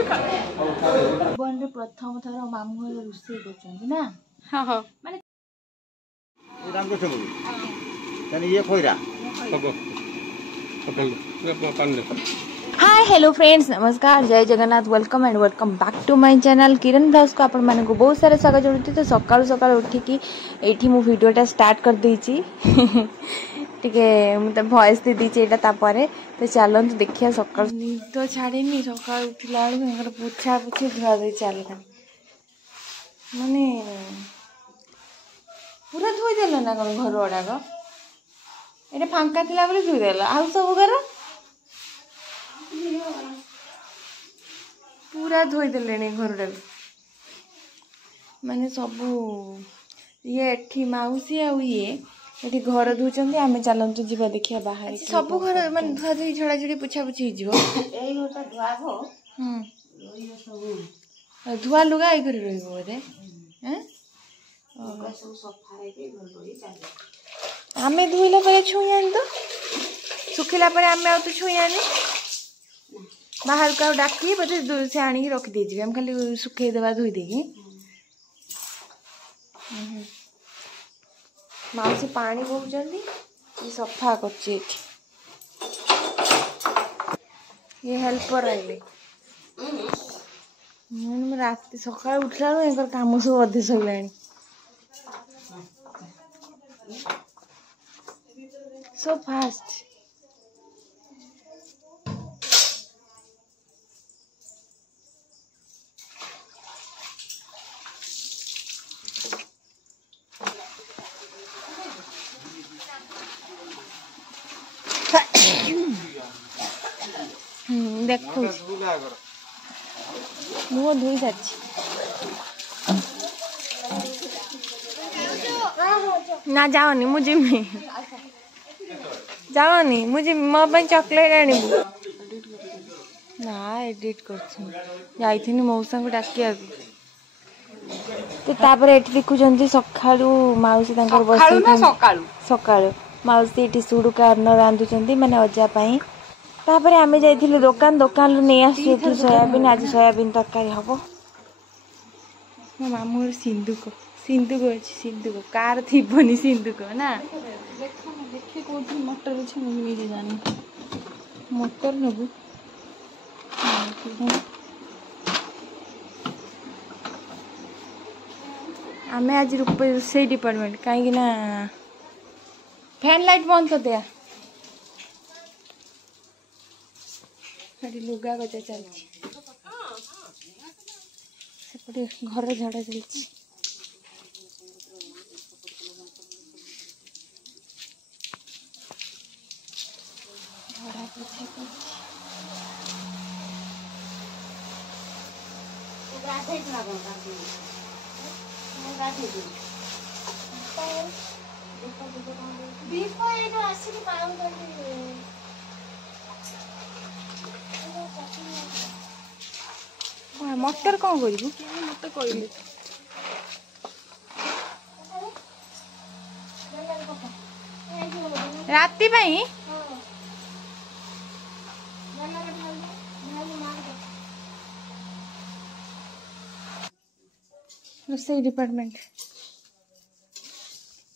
बन प्रथम थर मामू घर रोषे कर ना हाँ हाँ माने ये खोइरा हाय हेलो फ्रेंड्स नमस्कार जय Jagannath welcome and welcome back to my channel Kiran blogs को आपण मानक बहुत सारा स्वागत जोड़ती तो सकाळु सकाळु उठिकी एठी मु वीडियोटा स्टार्ट कर देछि टिके मते वॉइस दे दीचे एटा तापरे तो चलंतु देखिया सकाळु नींद तो छाड़ेनी सकाळु उठिला बेलु पोछा पोछी धुआ दे चलला माने पूरा धोई देला ना कोन घर ओडाक एटा फांका थिला बोले धोई देला आ सब घर पूरा धोई देले घर माने सबू ये एठी माउसी आ ये एठी घर धुचंदी आमे चलंतु जीवा देखिया बाहर सबू घर माने धुआ धुई झड़ा झड़ी पुछा पुछी ही जीवो एई होता धुआ हो रोइयो सब धुआ लुगा ए घर रहिबो बोले हैं सब सफा रे के घर रोई चाले आमे धुइला परे छुयान तो सुखिला परे आमे आ तो छुयानी बाहर का डाकी बोले दूर से आनी रख दीजिए हम खाली सुखे देवा धोई देगी माउसी पानी बोउचंदी ये सफा करछि ये हेल्पर आइले मन रात सकाळ उठला एकर काम सब अधे सइलानी सो फास्ट देखो मुह धोई जाच्छी ना जाओनी मुझे में जाओनी मुझे मो पे चॉकलेट आनिबू ना एडिट करछी जाइथिनी मौसा को डाकिया तो तापर एठी देखुचंती सखाळू माउसी तांकर बसी सकाळू माउसी एठी सुडू कार्न रांधुचंती माने अजा पई तापर आमे जाइथिलु दुकान दुकान रु नै आसी एठी सोयाबीन आज सोयाबीन तरकारी हबो मो मामूर सिंधुक अछि सिंधुक कार थिबनी सिंधुक ना देखे कोठी मटर छ मुई जे जानी मटर नबु आमे आज रोषे डिपार्टमेंट कहीं ना फैन लाइट बंद कर दिया लुगा गजा चलती सेपटे घर झड़ा चलती झड़ा पोछा मटर कौन करू मत कहले राति भाई रोषे डिपार्टमेंट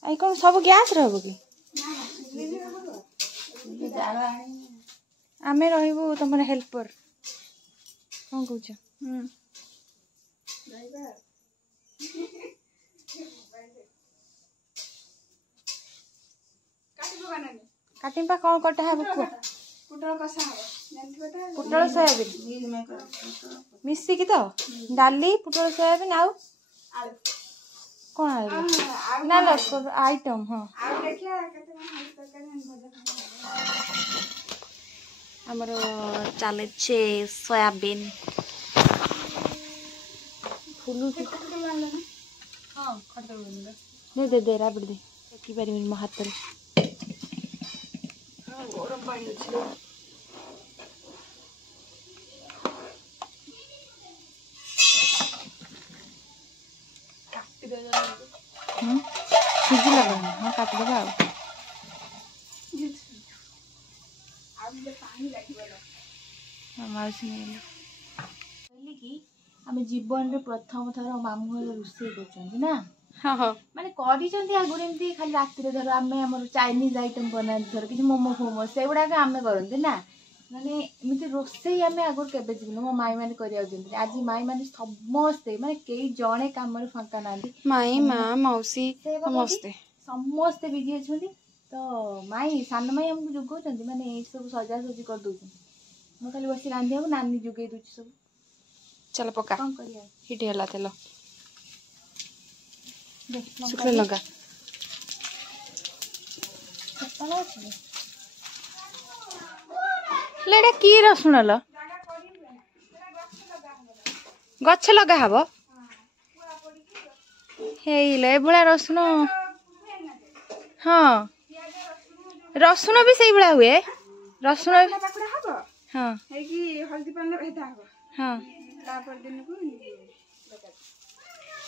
आई कौन सब गैस रहबो कि आमे रहिबो तमर हेल्पर कौन कहछ काटिपा कौन कटा है पुटल कसा पुटल सोयाबीन मिसी की तो डाली पुटल सोयाबीन आउ कौन आइल ना ना आइटम हां हमरो चले छे सोयाबीन फुलू हां खटल नहीं दे राबड़ दे की बारी में मो हाथ रे गरम पानी अछि काट दे सीधी लगा हां काट दे आ पानी लागिबला माउसी ने कि आम जीवन रे प्रथम थर मामू घर रोषे कर ना हाँ हाँ माने करी आगुरी एमती खाली रात धर आम आम चाइनीज आइटम बना धर कि मोमो फोमो से गुड़ाक आम करते ना माने एमती रोषे आम आगुरी केबे जीवन मो माई मैंने कर आज माई मैंने समस्ते माने कई जड़े कम फांका ना माई माँ मौसी समस्ते समस्ते बिजी अच्छा तो माई सान माई आमको जुगाऊँ माने सब सजासजी कर दौरान मैं खाली बस रांधि नानी जुगे दूसरी सब चल पका कौन करिया हिटी हला तेल देख शुक्ला लंका सपना अछि लेडा की रसुण ल गछ लगा हबो हेइले एबुला रसुण हाँ रसुण भी सही बड़ा हुए रसुण हाँ हल्दी पानी रहता हाँ तापर दिन को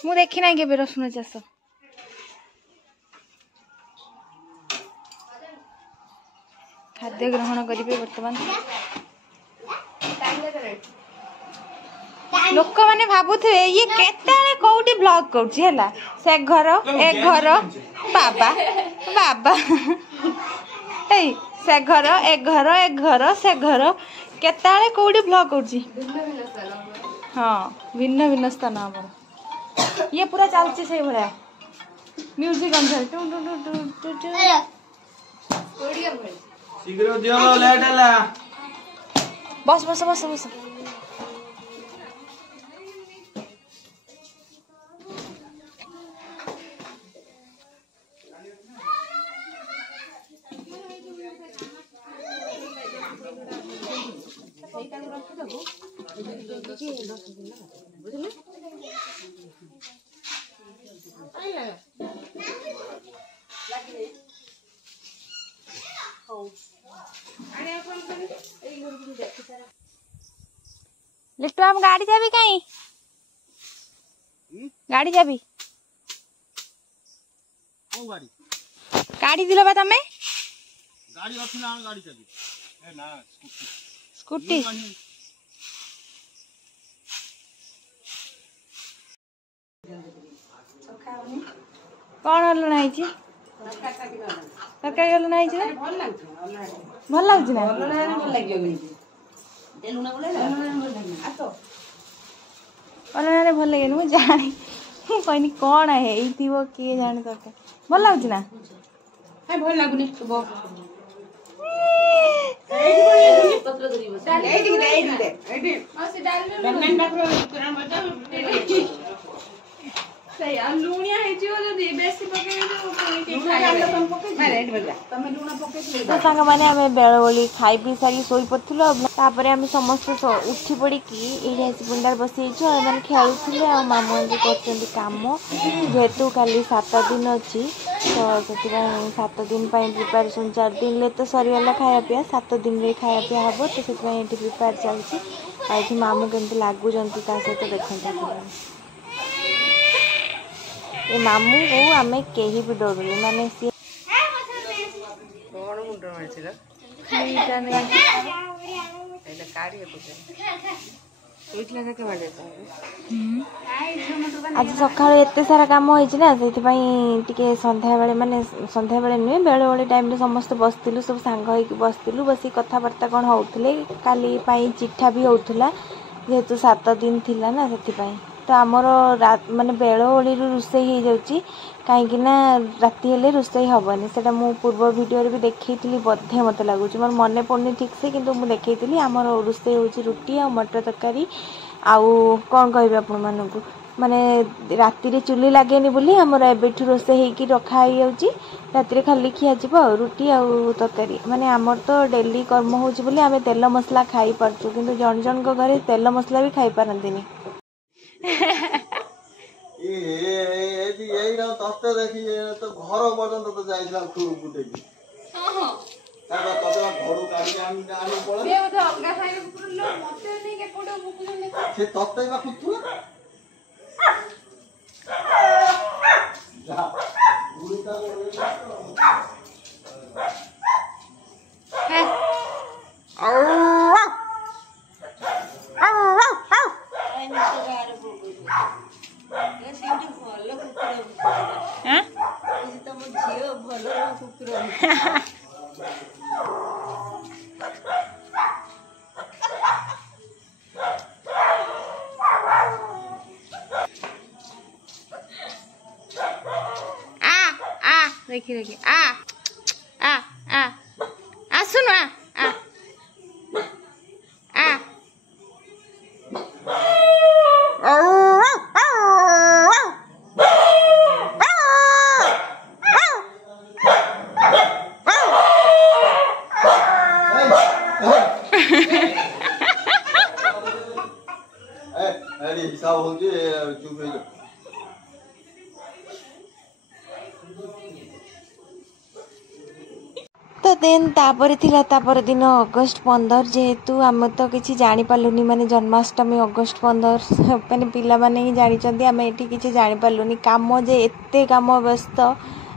मु देखी ना केबे रसुण चाष खाद्य ग्रहण करिवे वर्तमान लोक माने भाबुथे ये केताले कोउटी ब्लॉग करछि हला से घर एक घर बाबा बाबा ए से घर एक घर एक घर से घर केताले कोउटी ब्लॉग करछि हाँ भिन्न भिन्न स्थान हमर ये पूरा चलछि से भलिया म्यूजिक अनुसार टू टू टू टू टू शीघ्र दियो लेट हला बस बस बस बस लिट्टू हम गाड़ी जाबी कहीं गाड़ी जाबी कौन गाड़ी गाड़ी दिलो बा तमे गाड़ी अछि ना गाड़ी चली ए ना स्कूटी कौन हल ना आइछि तरकारी हल ना आइछि भल लागछि ना ଅଲଣାରେ ଭଲ ଲାଗେନି ମୁଁ ଜାଣି ମୁଁ କହିନି କ'ଣ ହେଇଥିବ କିଏ ଜାଣି ତରକାରୀ ଭଲ ଲାଗୁଛି ନା ଭଲ ଲାଗୁନି लुणिया सांग मैंने आम बेल बोली खाई पी सारी शोई पड़ू तापर आम समस्त उठी पड़ी ये बुंदार बसी मैंने खेलुले आ मामू कर कम जेहेतु काली 7 दिन अच्छी तो से 7 दिन प्रिपेरेसन 4 दिन तो सरीगला खाया पीया 7 दिन में खाया पीया हम तो से प्रिपेयर चलती मामू केमती लगुंट सहित देखते ये मामू को आम कहीं भी डरुनी माने सी आज सका एत सारा कम होना से संध्या बेले माने संध्या बेले नुहे बेले बेले टाइम समस्त बसलु सब सांग बसलु बस कथबार्ता कौन होते काली चिठा भी होता जेहेतु 7 दिन थिला ना से तो आमर माने बेल ओली रोषे हो जाऊँगी कहीं राति हेले रोषे हेनी से पूर्व वीडियो भी देखी बोधे मत लगुच मोर मन पड़नी ठीक से किंतु मुझे देखी आमर रोषे हो रुटी आ मटर तरकारी आउ कौन कह आपण मानक माने राति चुली लगे बोली आमर एबेठू रोषे होगी रखाई जाऊँगी राति खाली खिया रुटी आ तरकारी माने आमर तो डेली कर्म होची आम तेल मसला खाई पार्चु किंतु जन जन घरे तेल मसला भी खाई पारंतिनी तत्ते देखी तो घर पर्यंत तो जाइला गुटे की हां हां ताका ततला घरु काढी आनी आनी पळे बे ओते अलगा साइड पुरलो मते नै के पडो बुकुजन से तत्ते बा कुतु जा उड़ीता देखी देखी आ आ आ आसुन आ आ आ हिसाब हो चुप हो तो देन तापर थिला तापर दिन अगस्ट 15 जेहेतु आम तो किसी जानी पालुनी माने जन्माष्टमी अगस्ट 15 माने पिला माने ही जानी चंदी आम एठी किसी जानी पालुनी काम जे एत्ते काम व्यस्त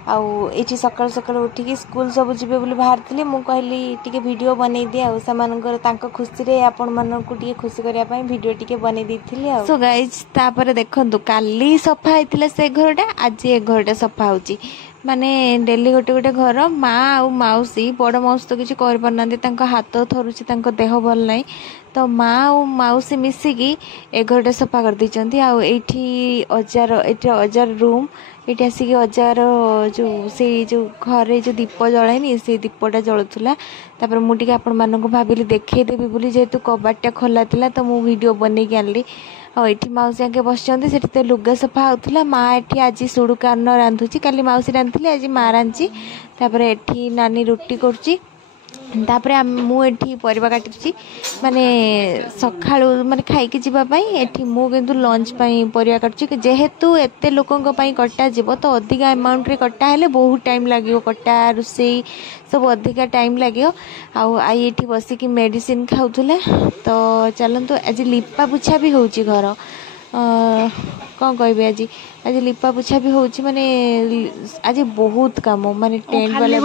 आउ एठी सकाळ सकाळ उठिकी स्कूल सब जिबे बोली बाहर थिले मु कहली टिके वीडियो बनै दे आ समानकर तांको खुशी रे आपण मानन को टिके खुशी करिया पई वीडियो टिके बनै दिथिले आ सो गाइस तापर देखंतु काली सफा आइतिला से घरटा आज ए घरटा सफा होची माने डेली गोटे गोटे घर माँ आउ माउसी बड़ माउसी तो किसी कर पारना हाथ थरुची देह भल ना तो माँ आउ माउसी मिसिकी ए घरटे सफा कर देइचंती आउ एठी अजार रूम ये आसिक अजार जो से जो घरे जो दीप जलानी से दीपटा जलुला तापर मुझे आपण मानक भाविली देखईदेवी बोली जेहेतु कबाटा खोला था तो मु वीडियो बनईकी आनली ये मौसी आगे बस तो लुगा सफा होता माँ एठी आज सुड़ू कान रांधुची काली मौसी रांधि आज माँ रांधि तापर एठी नानी रुटी करुच्ची तापर मुझे परिवा काटुची माने सकाळु माने खाइकी जीवाई एठी मु किंतु लंच पाई परिवा काटुची जेहेतु एते लोकंक पाई कटा जीव तो अधिक अमाउंट रे कटा हेले बहुत टाइम लागियो कटा रुसई सब अधिका टाइम लागियो आउ आई एठी बसिकी मेडिसिन खाउथुले तो चलंतु आज लिपा पुछा भी होउची घर कौन कहबे आज लिपा पुछा भी होउची माने आज बहुत काम माने टेंट वाला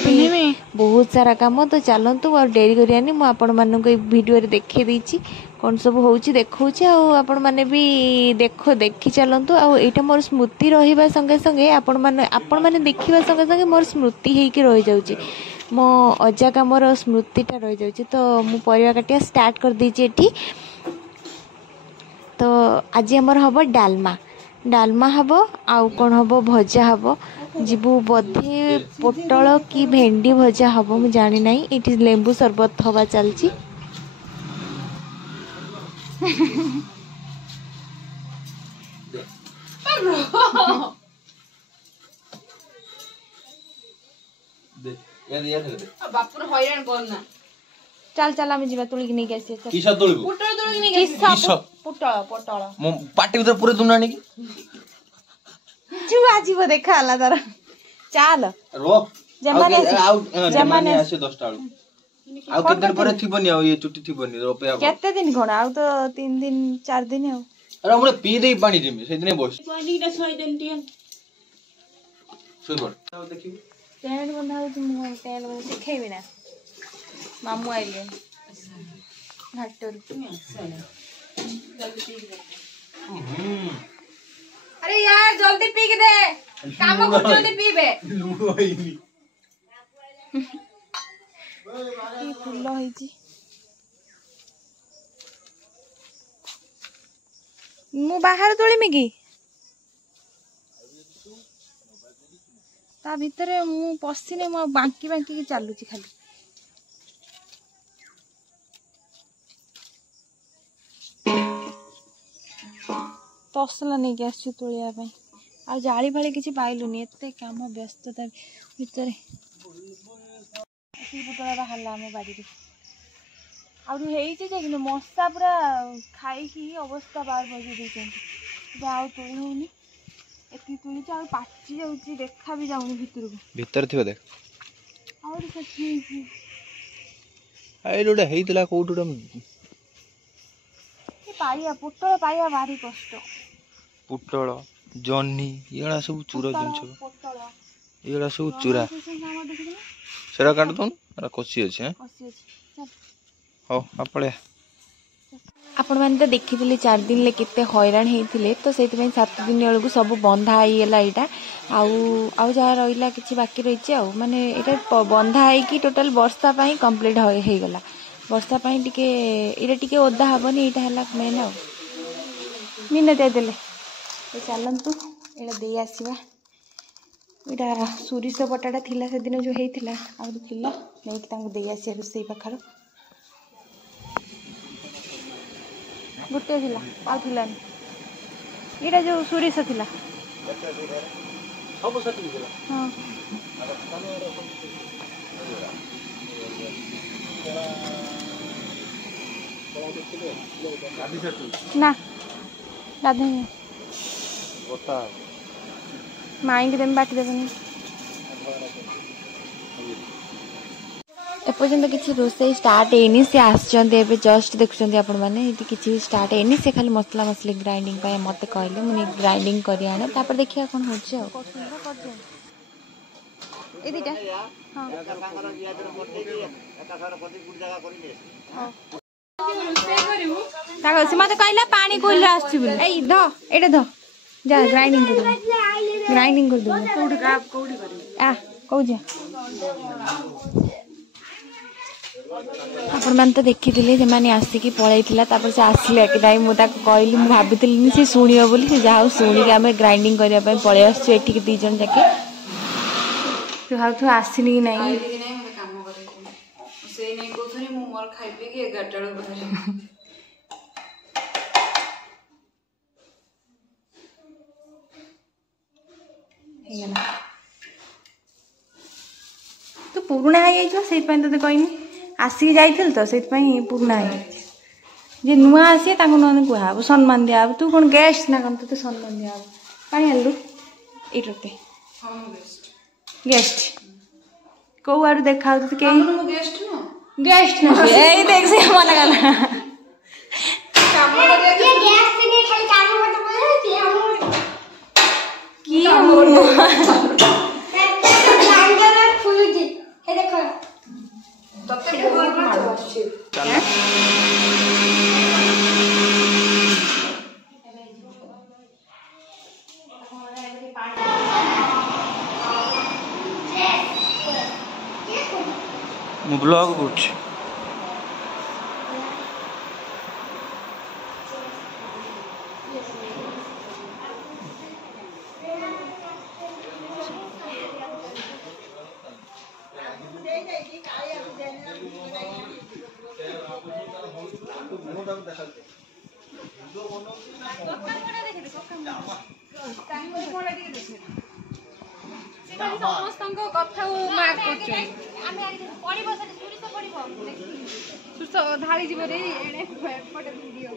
भी बहुत सारा काम तो चलंतु और डेरी करियानी मु आपण मानन को वीडियो रे देखै दैची कौन सब होउची देखौची आ आपण माने भी देखी चलंतु आ एटा मोर स्मृति रहिबा संगे संगे आपण माने देखिबा संगे संगे मोर स्मृति हेकी रहि जाउची मो अजा का मोर स्मृतिटा रहि जाउची तो मु परिवा काटिया स्टार्ट कर दैची एठी तो आज आमर हम डालमा हम आउ कौन हम भजा हम जीवु बोधे पोटल कि भेंडी भजा हम मुझे जानी ना ये लेंबू सरबत हवा चलची बापुर हैरान करना चल चल आम जीवा तुलिक नहीं कैसे किसा तुलिबो पुटल तुलिक नहीं कैसे पुटल मो पाटी उधर पूरे तुम नानी की जुआ जीव देखा हला तार चल रो जमाने आसे 10 टा आउ केते दिन पर थिबनी आ ये चुटी थिबनी रोपे केते दिन कोन आउ तो 3 दिन 4 दिन हो अरे हमरे पी देई पानी दिमी से दिन बस पानी टा सोई दिन टियन सोई पड़ देखि टेंट बंधा हो तुम टेंट बंधा सिखेबी ना मामू आइले घाटोर अरे यार जल्दी पी के दे काम को जल्दी पीबे लूडो आईनी की फुल होईची मु बाहर तोळीमी की ता भितरे मु पसिने मु बांकी बांकी के चालुची खाली तसला नहीं गैस तोलिया आ जाली भाली किसी पाइलुनी एते काम व्यस्तता भितर पुतला हल्ला आम बाड़ी आगे मशा पूरा खाई अवस्था बाहर बजे देते आउ तोली होनी एति तुली पाची जाऊँ देखा भी जाऊनी भितर थी देख पाइया पुटल पाइया भारी कष्ट पुटल जन्नी ये सब चूरा जिनस ये सब चूरा सेरा काट दउन अरे कसी अछि हैं हो आपले आपण मैंने तो देखी 4 दिन ले केते हैरान होते तो से 7 दिन बेलू सब बंधा होगा यहाँ आउ जहाँ रहा कि बाकी रही आ माने ये बंधा है टोटाल वर्षा कंप्लीट हो गला वर्षा टिके ओदा हेनी यहाँ है मेन आ मीना देदेले चलतु ये दे आसवा इटा सोरिष बटाटा थिला से दिन जो होता आ किलो नहीं दे आसी रोसई पाखर गोटे थिला आलानी यहाँ जो सोरिष थिला हाँ ना गाधे माई के देम बाटी देवेनि एपर्यंत किसी रोसई स्टार्ट है सी आसते जस्ट देखुं आपण मैंने किसी स्टार्ट है सी खाली मसला मसली ग्राइंडिंग मत कहले मुझे ग्राइंडिंग कर आने तापर देखिए कौन हो मत कहला पानी कोइल आसटा ध जा ग्राइंडिंग कर आ कौ जा आपण मैंने तो देखी से आसिकी पलैला से आसिले कि नहीं मुझे कहली मुझे भाभी सी शुणव बोली से जहाँ शुणिक आम ग्राइंडिंग करने पलि आसठी दी जन जाके तू भाव आसनी कि नहीं तू पुराणा हो से कहनी आसिक जाइल तो से पुराणा जी नुआ आसी ना कह सम्मान दिया तू कौन गेस्ट ना कौन तो सम्मान दिया पानी आलू ये गेस्ट कौ आड़ देखा गेस्ट ना देख से मन गला ब्लॉग कुछ समस्त कथा मार्क कर ढाली जीव एपटे वीडियो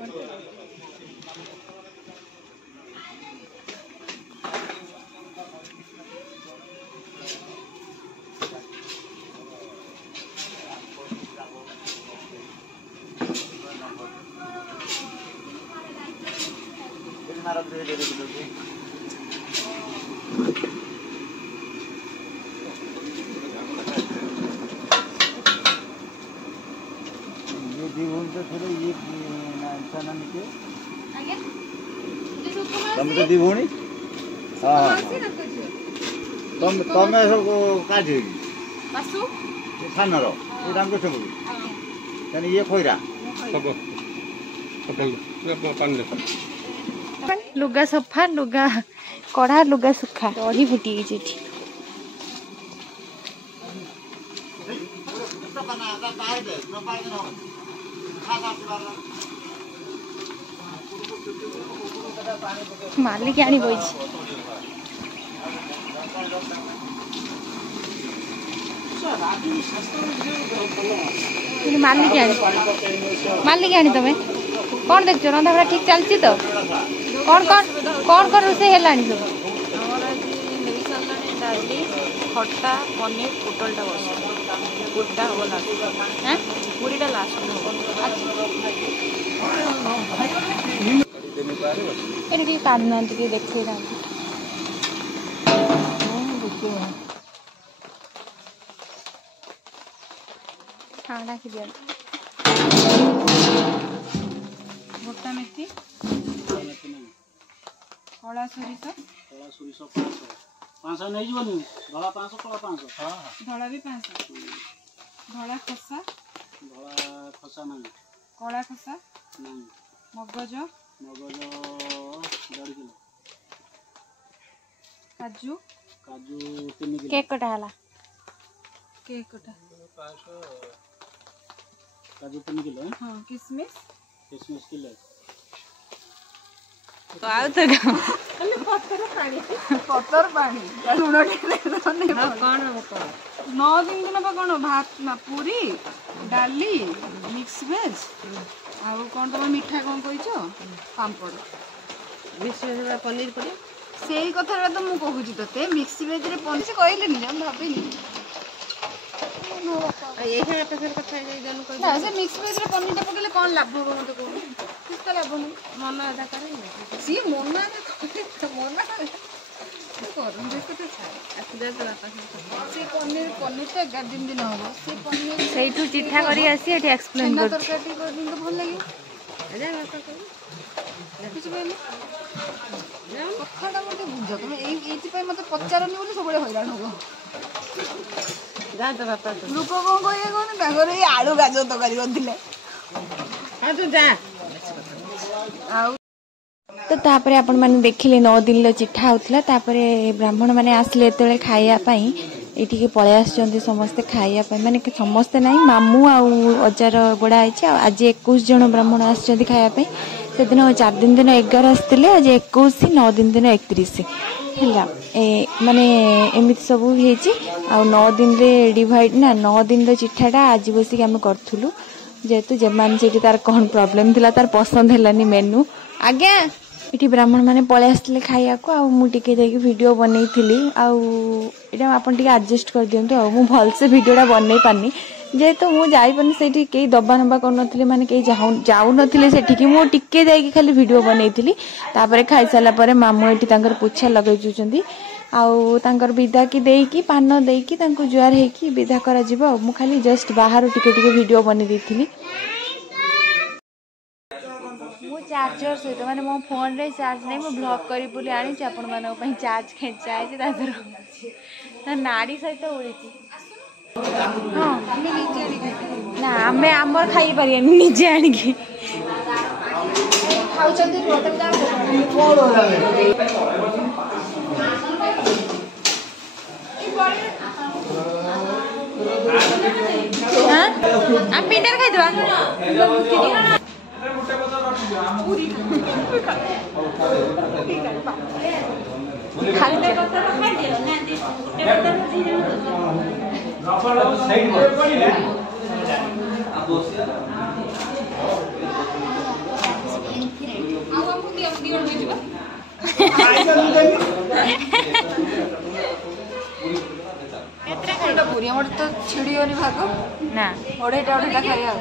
तुम तो दी भौणी हाँ तुम सब काजी सानर ये दाम सब ये खोईरा लुगा सफा लुगा कड़ा लुगा सुखा दही फुटी मालिक आनी बही मालिक आनी तमें कौन देख रंधा बड़ा ठीक चलती तो कौन कौन कौन कौन रोसे है सब डाली खट्टा पनीर पोटलटा बस पूरीटा हम लास्ट पूरीटा लास्ट ये काढ़ना देखे हाँ डाक दिया गोटा मेथी कला सोरिष 500 नहीं जीवनी धला 500 कला 500 हां धला भी 500 धला खसा नहीं कला खसा नहीं मगज 1.5 किलो काजू केक कटा हला केक कटा काजू 3 किलो हां किशमिश किलो तो आउ तो खाली पत्थर पानी लूण टे कौन 9 दिन दिन कौन भात पूरी डाली मिक्स वेज आउ कौन तुम मिठा कौन कहीच पापड़ मिक्स वेज पनीर पड़े से कथा तो मुझे कहूँ ते मिक्स वेज पनीर से कहले भाविनी से मिक्स वेज पनीर टा पकड़े कौन लाभ हो मत कहूँ किस लाभ नहीं मन अदा कर सी मन मन पनीर पनीर तो 11 दिन दिन हम से पनीर से चिठा करी आसी एठी एक्सप्लेन कर तरकारी कर दिन तो भल लगे कथाटा मत बुझ तुम ये मत पचारनी बोली सब हैरान हम लोक कौन कहे कौन ये आलू गाजर तरकारी करते तो तापर आपण माने देखिले 9 दिन लो चिठा होतला तापरे ब्राह्मण माने आसले एतले खाइया पई एठी के पळे आछचंदी समस्त खाइया पई माने समस्त नाही मामू आ अजार बडा आइछ आज 21 जण ब्राह्मण आछचंदी खाइया पई से दिन 4 दिन 11 आसतिले आज 21 9 दिन 31 हैला ए माने एमिति सब हेची आ 9 दिन रे डिवाइड ना 9 दिन रो चिठाटा आज बसी के हम करथुलु जेतु जेमान सेठी तार कोन प्रॉब्लम थिला तार पसंद हेलानी मेनू आगे इटी ब्राह्मण माने पळे आसले खाइया को आ मु टिके देकी वीडियो बनै थिली आ एटा आपन टिके एडजस्ट कर दियंतु आ मु भल से वीडियोटा बनै पानी जेतु मु जाई पन सेठी के दबा नबा कर नथिले माने के जाऊ नथिले सेठी कि मु टिके जाई कि खाली वीडियो बनै थिली तापरे खाइ साला परे मामू एठी तांकर पुछा लगै जुचंदी आ तांकर विदा की देई की पान देई की तांको जुआर हे की विदा करा जिवो मु खाली जस्ट बाहर टिके टिके वीडियो बनै देथिली चार्जर सहित माने मो फोन रे चार्ज नहीं मो ब्लॉक करी बोली आनी छी आपण मानो पई चार्ज खेचा है तादर ना नाड़ी सहित उड़ी हां ना हमें आमर खाई परिया निजे आनी के खाउ चंदी होटल जा कोन हां हम पीटर खाई दवा पूरी खाली में कथा खाई दियो ना साइड पड़ी ना अब दोसिया अब हम के हम दियो जीवा एत्रा खाइडा पूरी हमर तो छिड़ी होनी भाग ना ओडेटा खाइया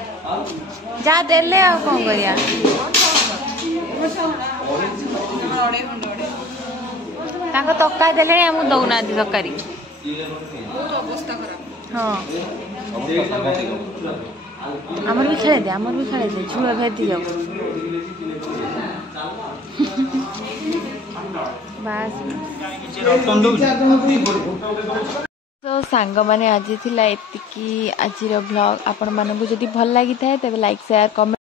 जा देले आ कोन करिया ताको तक्का देले हम दउना दी तक्कारी बहुत अवस्था खराब हां हमर भी खेले दे झुआ भेदी जाओ बस तो सांग माने आज थिला एतिकी आजिर ब्लॉग आपण मानकु जदी भल लागि थाए तबे लाइक शेयर कमेंट